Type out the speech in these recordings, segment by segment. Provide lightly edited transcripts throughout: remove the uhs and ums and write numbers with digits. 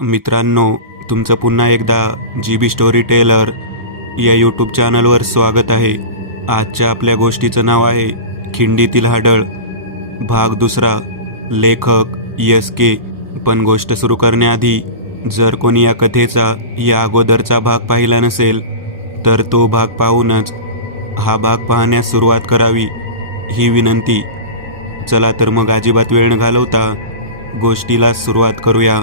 मित्रांनो, तुमचं पुन्हा एकदा GB स्टोरी टेलर या यूट्यूब चॅनलवर स्वागत आहे. आजच्या आपल्या गोष्टीचं नाव आहे खिंडीतील हाडळ, भाग दुसरा. लेखक SK. पण गोष्ट सुरू करण्याआधी जर कोणी या कथेचा या अगोदरचा भाग पाहिला नसेल तर तो भाग पाहूनच हा भाग पाहण्यास सुरुवात करावी ही विनंती. चला तर मग अजिबात वेळ न घालवता गोष्टीला सुरुवात करूया.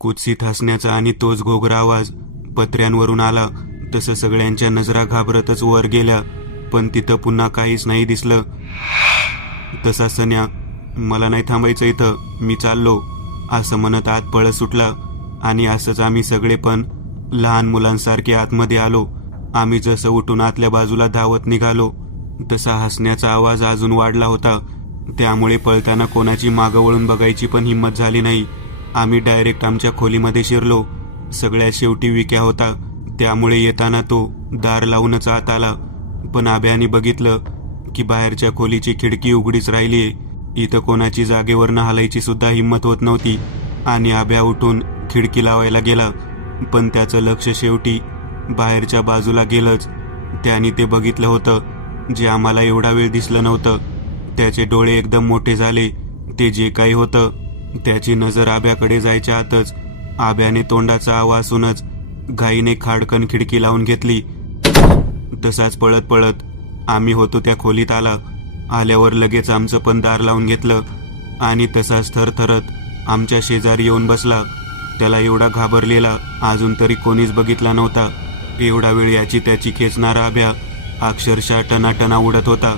कुत्सित हसण्याचा आणि तोच घोगरा आवाज पत्र्यांवरून आला तसं सगळ्यांच्या नजरा घाबरतच वर गेल्या. पण तिथं पुन्हा काहीच नाही दिसलं. तसा सन्या, मला नाही थांबायचं इथं, मी चाललो, असं म्हणत आत पळत सुटला. आणि असंच आम्ही सगळे पण लहान मुलांसारखे आतमध्ये आलो. आम्ही जसं उठून आतल्या बाजूला धावत निघालो तसा हसण्याचा आवाज अजून वाढला होता. त्यामुळे पळताना कोणाची मागं वळून बघायची पण हिंमत झाली नाही. आम्ही डायरेक्ट आमच्या खोलीमध्ये शिरलो. सगळ्यात शेवटी विक्या होता, त्यामुळे येताना तो दार लावूनच आत आला. पण आब्याने बघितलं की बाहेरच्या खोलीची खिडकी उघडीच राहिलीये. इथं कोणाची जागेवरनं हलायची सुद्धा हिंमत होत नव्हती. आणि आब्या उठून खिडकी लावायला गेला, पण त्याचं लक्ष शेवटी बाहेरच्या बाजूला गेलंच. त्याने ते बघितलं होतं जे आम्हाला एवढा वेळ दिसलं नव्हतं. त्याचे डोळे एकदम मोठे झाले. ते जे काही होतं त्याची नजर आब्याकडे जायच्या आतच आब्याने तोंडाचा आवाजूनच घाईने खाडकन खिडकी लावून घेतली. तसाच पळत पळत आम्ही होतो त्या खोलीत आल्यावर लगेच आमचं पण दार लावून घेतलं. आणि तसाच थरथरत आमच्या शेजारी येऊन बसला. त्याला एवढा घाबरलेला अजून तरी कोणीच बघितला नव्हता. एवढा वेळ याची त्याची खेचणारा आब्या अक्षरशः टनाटना उडत होता.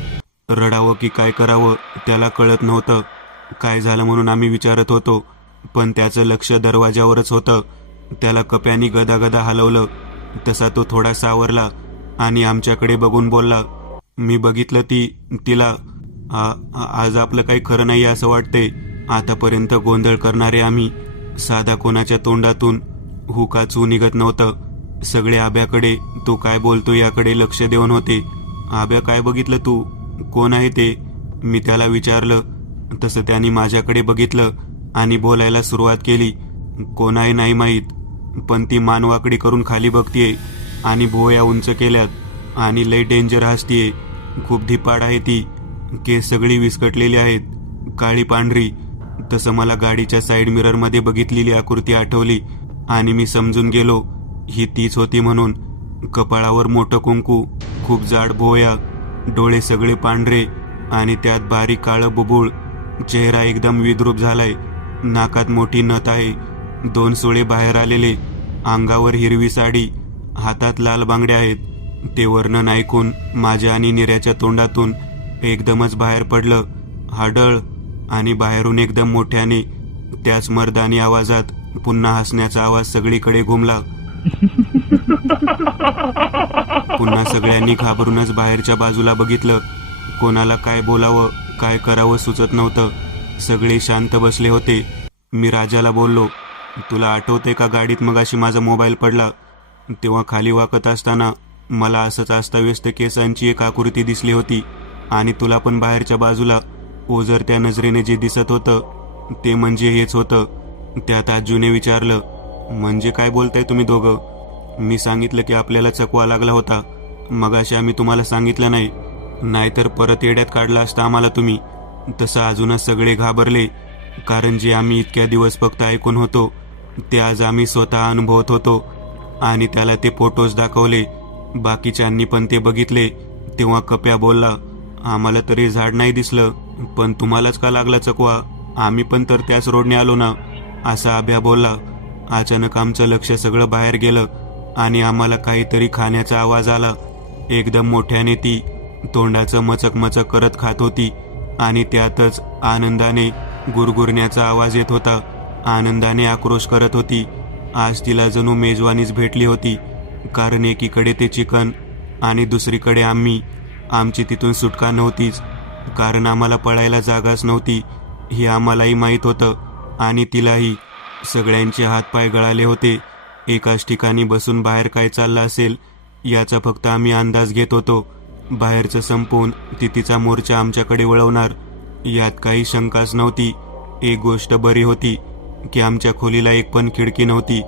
रडावं की काय करावं त्याला कळत नव्हतं. काय झालं म्हणून आम्ही विचारत होतो, पण त्याचं लक्ष दरवाजावरच होतं. त्याला कप्यानी गदागदा हलवलं तसा तो थोडा सावरला आणि आमच्याकडे बघून बोलला, मी बघितलं तिला. आज आपलं काही खरं नाही असं वाटतंय. आतापर्यंत गोंधळ करणारे आम्ही, साधा कोणाच्या तोंडातून हुकाचू निघत नव्हतं. सगळे आब्याकडे तू काय बोलतो याकडे लक्ष देऊन होते. आब्या, काय बघितलं तू? कोण आहे ते? मी त्याला विचारलं. तसं त्याने माझ्याकडे बघितलं आणि बोलायला सुरुवात केली. कोण आहे नाही माहीत, पण ती मानवाकडी करून खाली बघतीये आणि भोया उंच केल्यात आणि लय डेंजर हसतीये. खूप धिपाड आहे ती. केस सगळी विस्कटलेली आहेत, काळी पांढरी. तसं मला गाडीच्या साईड मिररमध्ये बघितलेली आकृती आठवली आणि मी समजून गेलो ही तीच होती म्हणून. कपाळावर मोठं कुंकू, खूप जाड भोया, डोळे सगळे पांढरे आणि त्यात बारीक काळं बुबुळ. चेहरा एकदम विद्रूप झालाय. नाकात मोठी नथ आहे, 2 सुळे बाहेर आलेले, अंगावर हिरवी साडी, हातात लाल बांगड्या आहेत. ते वर्णन ऐकून माझ्या आणि निऱ्याच्या तोंडातून एकदमच बाहेर पडलं, हाडळ. आणि बाहेरून एकदम मोठ्याने त्याच मर्दानी आवाजात पुन्हा हसण्याचा आवाज सगळीकडे घुमला. पुन्हा सगळ्यांनी घाबरूनच बाहेरच्या बाजूला बघितलं. कोणाला काय बोलावं काय करावं सुचत नव्हतं. सगळे शांत बसले होते. मी राजाला बोललो, तुला आठवते का गाडीत मगाशी माझा मोबाईल पडला तेव्हा खाली वाकत असताना मला असंच अस्ताव्यस्त केसांची एक आकृती दिसली होती. आणि तुला पण बाहेरच्या बाजूला ओझरत्या नजरेने जे दिसत होतं ते म्हणजे हेच होतं. त्यात आजूने विचारलं, म्हणजे काय बोलताय तुम्ही दोघं? मी सांगितलं की आपल्याला चकवा लागला होता. मगाशी आम्ही तुम्हाला सांगितलं नाही, नाहीतर परत येड्यात काढला असता आम्हाला तुम्ही. तसं अजूनच सगळे घाबरले, कारण जे आम्ही इतक्या दिवस फक्त ऐकून होतो ते आज आम्ही स्वतः अनुभवत होतो. आणि त्याला ते फोटोज दाखवले. बाकीच्यांनी पण ते बघितले. तेव्हा कप्या बोलला, आम्हाला तरी झाड नाही दिसलं, पण तुम्हालाच का लागला चकवा? आम्ही पण तर त्याच रोडने आलो ना, असा आब्या बोलला. अचानक आमचं लक्ष सगळं बाहेर गेलं आणि आम्हाला काहीतरी खाण्याचा आवाज आला. एकदम मोठ्याने ती तोंडाचं मचक मचक करत खात होती आणि त्यातच आनंदाने गुरगुरण्याचा आवाज येत होता. आनंदाने आक्रोश करत होती. आज तिला जणू मेजवानीच भेटली होती, कारण एकीकडे ते चिकन आणि दुसरीकडे आम्ही. आमची तिथून सुटका नव्हतीच, कारण आम्हाला पळायला जागाच नव्हती हे आम्हालाही माहीत होतं. आणि तिलाही. सगळ्यांचे हातपाय गळाले होते. एकाच ठिकाणी बसून बाहेर काय चाललं असेल याचा फक्त आम्ही अंदाज घेत होतो. बाहेरचं संपवून ती तिचा मोर्चा आमच्याकडे वळवणार यात काही शंकाच नव्हती. एक गोष्ट बरी होती की आमच्या खोलीला एक पण खिडकी नव्हती,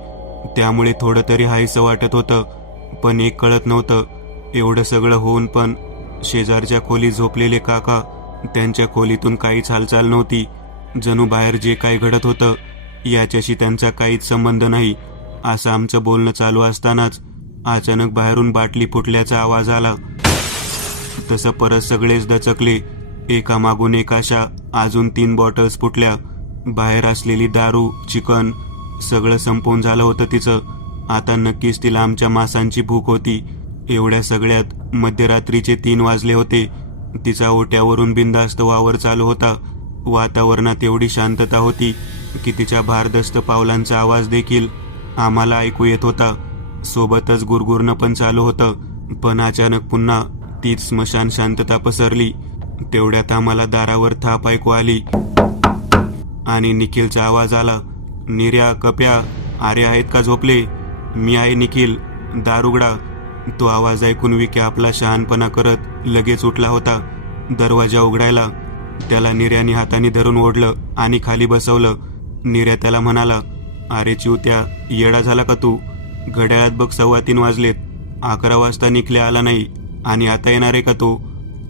त्यामुळे थोडं तरी हायसं वाटत होतं. पण एक कळत नव्हतं, एवढं सगळं होऊन पण शेजारच्या खोलीत झोपलेले काका, त्यांच्या खोलीतून काहीच हालचाल नव्हती. जणू बाहेर जे काय घडत होतं याच्याशी त्यांचा काहीच संबंध नाही. असं आमचं बोलणं चालू असतानाच अचानक बाहेरून बाटली फुटल्याचा आवाज आला. तसं परत सगळेच दचकले. एकामागून एक अशा अजून 3 बॉटल्स फुटल्या. बाहेर असलेली दारू, चिकन सगळं संपवून झालं होतं तिचं. आता नक्कीच तिला आमच्या मांसांची भूक होती. एवढ्या सगळ्यात मध्यरात्रीचे 3 वाजले होते. तिचा ओट्यावरून बिनधास्त वावर चालू होता. वातावरणात एवढी शांतता होती की तिच्या भारदस्त पावलांचा आवाज देखील आम्हाला ऐकू येत होता. सोबतच गुरगुरणं पण चालू होतं. पण अचानक पुन्हा तीच स्मशान शांतता पसरली. तेवढ्यात आम्हाला दारावर थाप ऐकू आली आणि निखिलचा आवाज आला. निर्या, कप्या, अरे आहेत का झोपले? मी आहे निखिल, दार उघडा. तो आवाज ऐकून विक्या आपला शहाणपणा करत लगेच उठला होता. दरवाजा उघडायला त्याला निर्याने हाताने धरून ओढलं आणि खाली बसवलं. निर्या त्याला म्हणाला, अरे चिवत्या, येडा झाला का तू? घड्याळात बघ 3:15 वाजलेत. 11 वाजता निखिल आला नाही आणि आता येणार आहे का तो?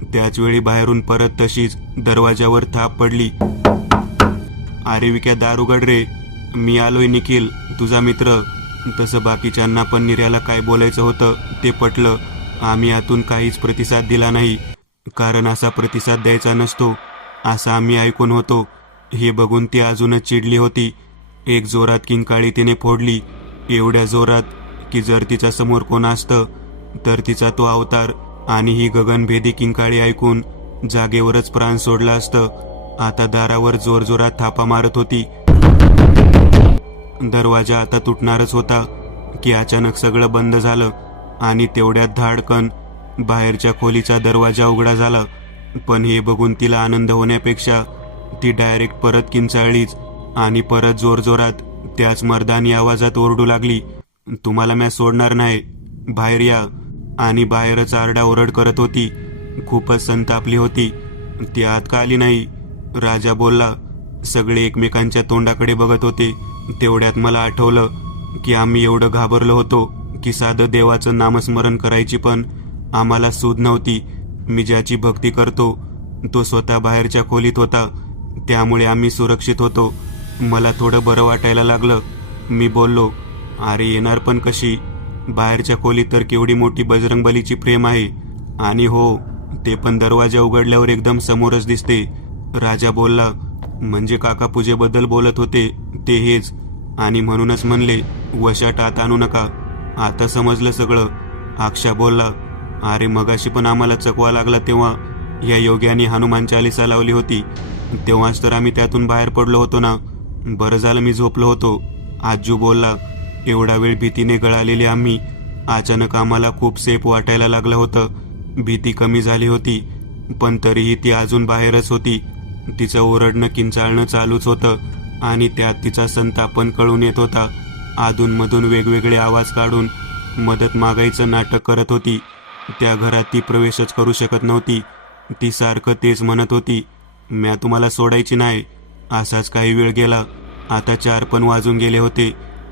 त्याचवेळी बाहेरून परत तशीच दरवाजावर थाप पडली. अरे विक्या, दार उघड रे, मी आलोय निखिल, तुझा मित्र. तसं बाकीच्यांना पण निर्याला काय बोलायचं होतं ते पटलं. आम्ही आतून काहीच प्रतिसाद दिला नाही, कारण असा प्रतिसाद द्यायचा नसतो असं आम्ही ऐकून होतो. हे बघून ती अजूनच चिडली होती. एक जोरात किंकाळी तिने फोडली, एवढ्या जोरात की जर तिच्या समोर कोण असतं तर तिचा तो अवतार आणि ही गगनभेदी किंकाळी ऐकून जागेवरच प्राण सोडला असतं. आता दारावर जोरजोरात थापा मारत होती. दरवाजा आता तुटणारच होता की अचानक सगळं बंद झालं आणि तेवढ्यात धाडकन बाहेरच्या खोलीचा दरवाजा उघडा झाला. पण हे बघून तिला आनंद होण्यापेक्षा ती डायरेक्ट परत किंचाळलीच आणि परत जोरजोरात त्याच मर्दानी आवाजात ओरडू लागली, तुम्हाला मी सोडणार नाही, बाहेर या. आणि बाहेरच आरडाओरड करत होती. खूपच संतापली होती. ती आत का आली नाही? राजा बोलला. सगळे एकमेकांच्या तोंडाकडे बघत होते. तेवढ्यात मला आठवलं की आम्ही एवढं घाबरलो होतो की साधं देवाचं नामस्मरण करायची पण आम्हाला सूद नव्हती. मी ज्याची भक्ती करतो तो स्वतः बाहेरच्या खोलीत होता, त्यामुळे आम्ही सुरक्षित होतो. मला थोडं बरं वाटायला लागलं. मी बोललो, अरे येणार पण कशी? बाहेरच्या खोलीत तर केवढी मोठी बजरंगबलीची फ्रेम आहे, आणि हो, ते पण दरवाजा उघडल्यावर एकदम समोरच दिसते. राजा बोलला, म्हणजे काका पूजेबद्दल बोलत होते ते हेच, आणि म्हणूनच म्हणले वशाट आत आणू नका. आता समजलं सगळं. अक्षा बोलला, अरे मगाशी पण आम्हाला चकवा लागला तेव्हा या योग्याने हनुमान चालीसा लावली होती, तेव्हाच तर आम्ही त्यातून बाहेर पडलो होतो ना. बरं झालं मी झोपलो होतो. आजू बोलला. एवढा वेळ भीतीने गळालेले आम्ही अचानक आम्हाला खूप सेफ वाटायला लागलं होतं. भीती कमी झाली होती, पण तरीही ती अजून बाहेरच होती. तिचं ओरडणं किंचाळणं चालूच होतं आणि त्यात तिचा संताप पण कळून येत होता. अधूनमधून वेगवेगळे आवाज काढून मदत मागायचं नाटक करत होती. त्या घरात ती प्रवेशच करू शकत नव्हती. ती सारखं तेच म्हणत होती, म्या तुम्हाला सोडायची नाही. असाच काही वेळ गेला. आता 4 पण वाजून गेले होते.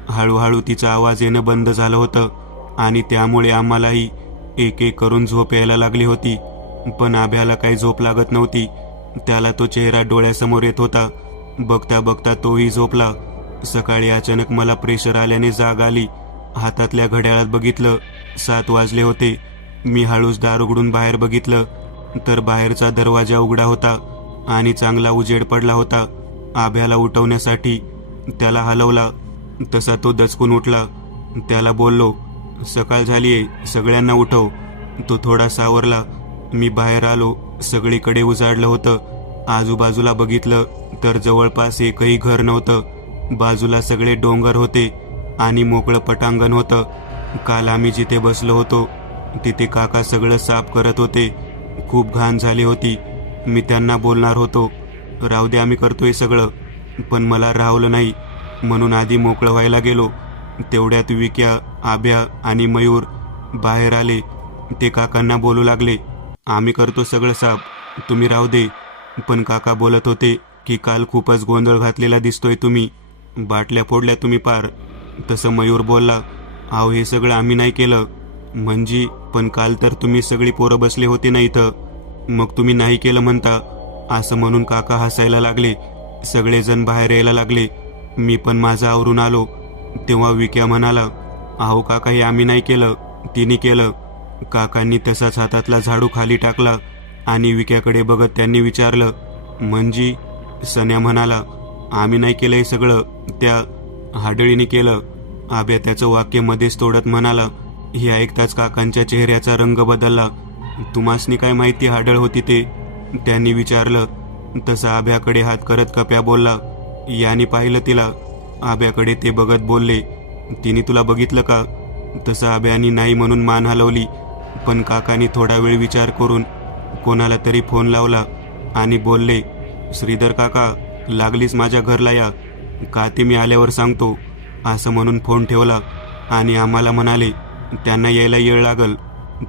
हळूहळू तिचा आवाज येणं बंद झालं होतं आणि त्यामुळे आम्हालाही एक एक करून झोप यायला लागली होती. पण आभ्याला काही झोप लागत नव्हती. त्याला तो चेहरा डोळ्यासमोर येत होता. बघता बघता तोही झोपला. सकाळी अचानक मला प्रेशर आल्याने जाग आली. हातातल्या घड्याळात बघितलं, 7 वाजले होते. मी हळूच दार उघडून बाहेर बघितलं तर बाहेरचा दरवाजा उघडा होता आणि चांगला उजेड पडला होता. आभ्याला उठवण्यासाठी त्याला हलवला तसा तो दचकून उठला. त्याला बोललो, सकाळ झालीये, सगळ्यांना उठव. तो थोडा सावरला. मी बाहेर आलो. सगळीकडे उजाडलं होतं. आजूबाजूला बघितलं तर जवळपास एकही घर नव्हतं. बाजूला सगळे डोंगर होते आणि मोकळं पटांगण होतं. काल आम्ही जिथे बसलो होतो तिथे काका सगळं साफ करत होते. खूप घाण झाली होती. मी त्यांना बोलणार होतो, राहू दे आम्ही करतोय सगळं, पण मला राहवलं नाही म्हणून आधी मोकळं व्हायला गेलो. तेवढ्यात विक्या, आब्या आणि मयूर बाहेर आले. ते काकांना बोलू लागले, आम्ही करतो सगळं साफ, तुम्ही राहू दे. पण काका बोलत होते की काल खूपच गोंधळ घातलेला दिसतोय तुम्ही, बाटल्या फोडल्या तुम्ही पार. तसं मयूर बोलला, अहो हे सगळं आम्ही नाही केलं. म्हणजे पण काल तर तुम्ही सगळी पोरं बसले होते ना इथं, मग तुम्ही नाही केलं म्हणता. असं म्हणून काका हसायला लागले. सगळेजण बाहेर यायला लागले. मी पण माझं आवरून आलो. तेव्हा विक्या म्हणाला, अहो काका हे आम्ही नाही केलं, तिने केलं. काकांनी तसाच हातातला झाडू खाली टाकला आणि विक्याकडे बघत त्यांनी विचारलं, म्हणजे? सन्या म्हणाला, आम्ही नाही केलं हे सगळं, त्या हाडळीने केलं. आब्या त्याचं वाक्य मध्येच तोडत म्हणाला. हे ऐकताच काकांच्या चेहऱ्याचा रंग बदलला. तुम्हासनी काय माहिती हाडळ होती ते? त्यांनी विचारलं. तसा आब्याकडे हात करत कप्या बोलला, याने पाहिलं तिला. आब्याकडे ते बघत बोलले, तिने तुला बघितलं का? तसं आब्यानी नाही म्हणून मान हलवली. पण काकांनी थोडा वेळ विचार करून कोणाला तरी फोन लावला आणि बोलले, श्रीधर काका, लागलीच माझ्या घरला या, का ते मी आल्यावर सांगतो. असं म्हणून फोन ठेवला आणि आम्हाला म्हणाले, त्यांना यायला वेळ लागल,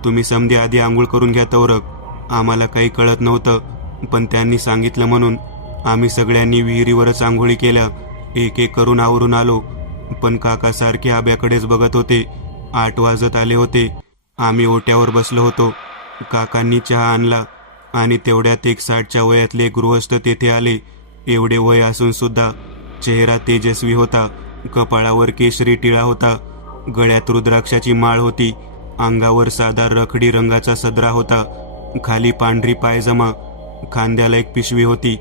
तुम्ही समधी आधी आंघोळ करून घ्या तवरक. आम्हाला काही कळत नव्हतं, पण त्यांनी सांगितलं म्हणून आम्ही सगळ्यांनी विहिरीवरच आंघोळी केल्या. एक एक करून आवरून आलो. पण काका सारखे आब्याकडेच बघत होते. 8 वाजत आले होते. आम्ही ओट्यावर बसलो होतो. काकांनी चहा आणला आणि तेवढ्यात एक 60च्या वयातले गृहस्थ तेथे आले. एवढे वय असून सुद्धा चेहरा तेजस्वी होता. कपाळावर केशरी टिळा होता. गळ्यात रुद्राक्षाची माळ होती. अंगावर साधा रखडी रंगाचा सदरा होता. खाली पांढरी पायजमा, खांद्याला एक पिशवी होती.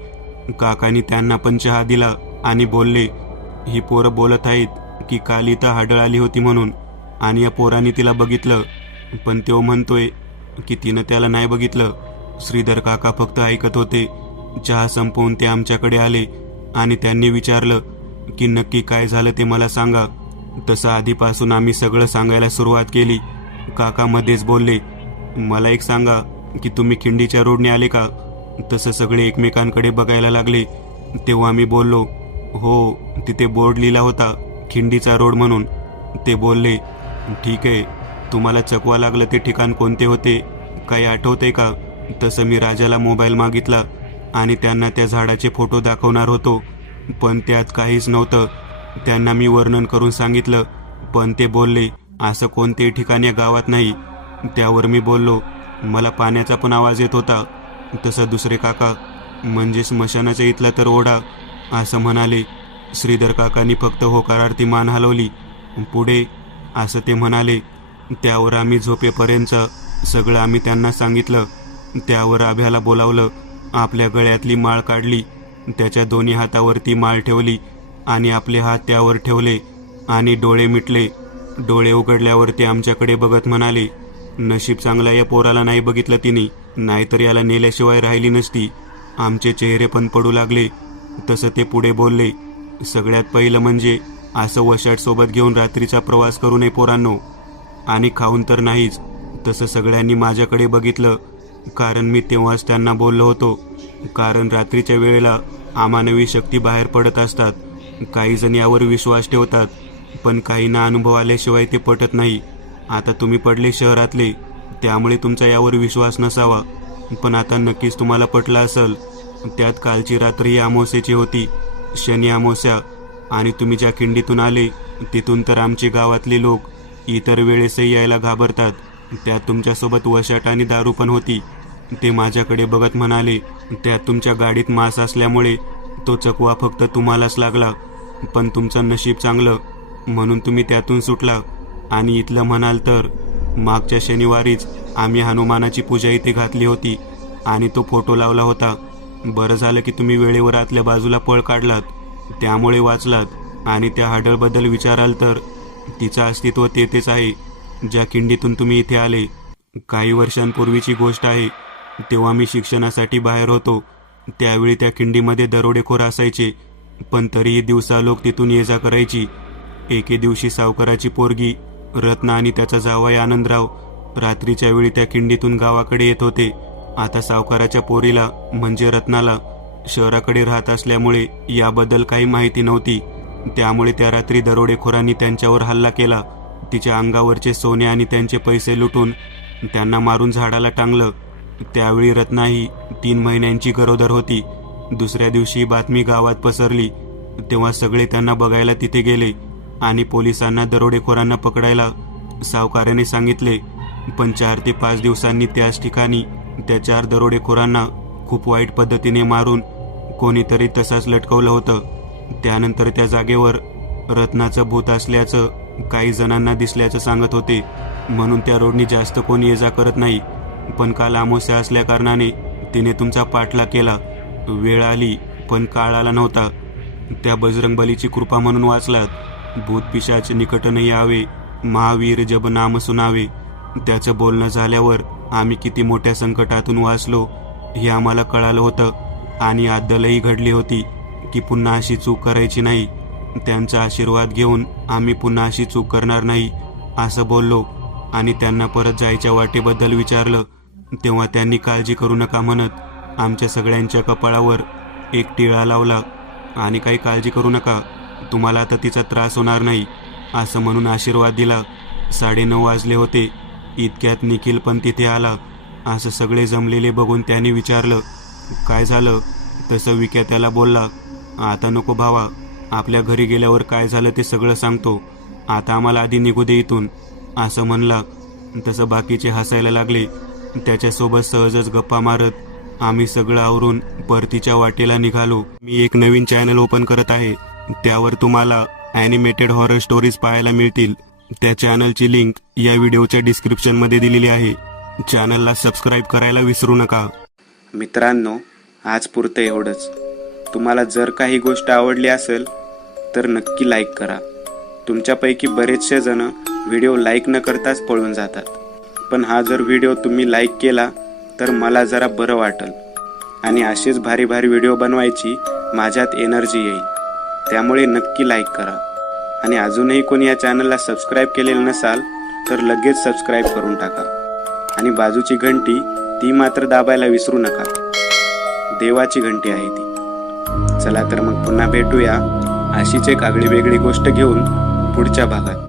काकांनी त्यांना पण चहा दिला आणि बोलले, ही पोरं बोलत आहेत की काल इथं हाडळ आली होती म्हणून, आणि या पोरांनी तिला बघितलं, पण तो म्हणतोय की तिनं त्याला नाही बघितलं. श्रीधर काका फक्त ऐकत होते. चहा संपवून ते आमच्याकडे आले आणि त्यांनी विचारलं की नक्की काय झालं ते मला सांगा. तसं आधीपासून आम्ही सगळं सांगायला सुरुवात केली. काका मध्येच बोलले, मला एक सांगा की तुम्ही खिंडीच्या रोडने आले का? तसं सगळे एकमेकांकडे बघायला लागले. तेव्हा आम्ही बोललो, हो, तिथे बोर्ड लिहिला होता खिंडीचा रोड म्हणून. ते बोलले, ठीक आहे, तुम्हाला चकवा लागलं ते ठिकाण कोणते होते, काही आठवतंय का? तसं मी राजाला मोबाईल मागितला आणि त्यांना त्या झाडाचे फोटो दाखवणार होतो, पण त्यात काहीच नव्हतं. त्यांना मी वर्णन करून सांगितलं, पण ते बोलले, असं कोणतेही ठिकाण या गावात नाही. त्यावर मी बोललो, मला पाण्याचा पण आवाज येत होता. तसं दुसरे काका, म्हणजे स्मशानाच्या इथला तर ओढा, असं म्हणाले. श्रीधर काकांनी फक्त होकारार्थी मान हलवली. पुढे, असं ते म्हणाले. त्यावर आम्ही झोपेपर्यंत सगळं आम्ही त्यांना सांगितलं. त्यावर आभ्याला बोलावलं. आपल्या गळ्यातली माळ काढली. त्याच्या दोन्ही हातावरती माळ ठेवली आणि आपले हात त्यावर ठेवले आणि डोळे मिटले. डोळे उघडल्यावर ते आमच्याकडे बघत म्हणाले, नशीब चांगला या पोराला नाही बघितलं तिने, नाहीतर याला नेल्याशिवाय राहिली नसती. आमचे चेहरे पण पडू लागले. तसं ते पुढे बोलले, सगळ्यात पहिलं म्हणजे असं वशाट सोबत घेऊन रात्रीचा प्रवास करू नये पोरांनो, आणि खाऊन तर नाहीच. तसं सगळ्यांनी माझ्याकडे बघितलं, कारण मी तेव्हाच त्यांना बोललो होतो. कारण रात्रीच्या वेळेला अमानवी शक्ती बाहेर पडत असतात. काही जण यावर विश्वास ठेवतात, पण काहींना अनुभव आल्याशिवाय ते पटत नाही. आता तुम्ही पडले शहरातले, त्यामुळे तुमचा यावर विश्वास नसावा, पण आता नक्कीच तुम्हाला पटलं असेल. त्यात कालची रात्र ही अमावस्येची होती, शनी अमावस्या, आणि तुम्ही ज्या खिंडीतून आले तिथून तर आमचे गावातले लोक इतर वेळेसही यायला घाबरतात. त्यात तुमच्यासोबत वशाट आणि दारू पण होती. ते माझ्याकडे बघत म्हणाले, त्यात तुमच्या गाडीत मांस असल्यामुळे तो चकवा फक्त तुम्हालाच लागला, पण तुमचं नशीब चांगलं म्हणून तुम्ही त्यातून सुटला. आणि इथलं म्हणाल तर मागच्या शनिवारीच आम्ही हनुमानाची पूजा इथे घातली होती आणि तो फोटो लावला होता. बरं झालं की तुम्ही वेळेवर आतल्या बाजूला पळ काढलात, त्यामुळे वाचलात. आणि त्या हाडळबद्दल विचाराल तर तिचं अस्तित्व तेथेच आहे ज्या खिंडीतून तुम्ही इथे आले. काही वर्षांपूर्वीची गोष्ट आहे. तेव्हा मी शिक्षणासाठी बाहेर होतो. त्यावेळी त्या खिंडीमध्ये दरोडेखोर असायचे, पण तरीही दिवसा लोक तिथून ये जा करायची. एके दिवशी सावकाराची पोरगी रत्ना आणि त्याचा जावई आनंदराव रात्रीच्या वेळी त्या खिंडीतून गावाकडे येत होते. आता सावकाराच्या पोरीला म्हणजे रत्नाला शहराकडे राहत असल्यामुळे याबद्दल काही माहिती नव्हती. त्यामुळे त्या रात्री दरोडेखोरांनी त्यांच्यावर हल्ला केला. तिच्या अंगावरचे सोने आणि त्यांचे पैसे लुटून त्यांना मारून झाडाला टांगलं. त्यावेळी रत्ना ही 3 महिन्यांची गरोदर होती. दुसऱ्या दिवशी बातमी गावात पसरली. तेव्हा सगळे त्यांना बघायला तिथे गेले आणि पोलिसांना दरोडेखोरांना पकडायला सावकाराने सांगितले. पण 4 ते 5 दिवसांनी त्याच ठिकाणी त्या 4 दरोडेखोरांना खूप वाईट पद्धतीने मारून कोणीतरी तसाच लटकवलं होतं. त्यानंतर त्या जागेवर रत्नाचं भूत असल्याचं काही जणांना दिसल्याचं सांगत होते. म्हणून त्या रोडनी जास्त कोणी ये जा करत नाही. पण काल अमावस्या असल्याकारणाने तिने तुमचा पाठलाग केला. वेळ आली पण काळ आला नव्हता. त्या बजरंगबलीची कृपा म्हणून वाचलात. भूत पिशाच निकट नाही यावे, महावीर जब नाम सुनावे. त्याचं बोलणं झाल्यावर आम्ही किती मोठ्या संकटातून वाचलो हे आम्हाला कळालं होतं आणि अद्दलही घडली होती की पुन्हा अशी चूक करायची नाही. त्यांचा आशीर्वाद घेऊन आम्ही पुन्हा अशी चूक करणार नाही असं बोललो आणि त्यांना परत जायच्या वाटेबद्दल विचारलं. तेव्हा त्यांनी काळजी करू नका म्हणत आमच्या सगळ्यांच्या कपाळावर एक टिळा लावला आणि काही काळजी करू नका, तुम्हाला आता तिचा त्रास होणार नाही असं म्हणून आशीर्वाद दिला. 9:30 वाजले होते. इतक्यात निखिल पण तिथे आला. असं सगळे जमलेले बघून त्याने विचारलं, काय झालं? तसं विक्या त्याला बोलला, आता नको भावा, आपल्या घरी गेल्यावर काय झालं ते सगळं सांगतो, आता आम्हाला आधी निघू दे इथून असं म्हणला. तसं बाकीचे हसायला लागले. त्याच्यासोबत सहजच गप्पा मारत आम्ही सगळं आवरून परतीच्या वाटेला निघालो. मी एक नवीन चॅनल ओपन करत आहे. त्यावर तुम्हाला ॲनिमेटेड हॉरर स्टोरीज पाहायला मिळतील. त्या चॅनलची लिंक या व्हिडिओच्या डिस्क्रिप्शनमध्ये दिलेली आहे. चॅनलला सबस्क्राईब करायला विसरू नका. मित्रांनो, आज पुरतं एवढंच. तुम्हाला जर काही गोष्ट आवडली असेल तर नक्की लाईक करा. तुमच्यापैकी बरेचसे जण व्हिडिओ लाईक न करताच पळून जातात. पण हा जर व्हिडिओ तुम्ही लाईक केला तर मला जरा बरं वाटेल आणि असेच भारी भारी व्हिडिओ बनवायची माझ्यात एनर्जी येईल. त्यामुळे नक्की लाईक करा आणि अजूनही कोणी या चॅनलला सबस्क्राईब केलेलं नसाल तर लगेच सबस्क्राईब करून टाका आणि बाजूची घंटी ती मात्र दाबायला विसरू नका. देवाची घंटी आहे ती. चला तर मग पुन्हा भेटूया अशीच एक आगळी वेगळी गोष्ट घेऊन पुढच्या भागात.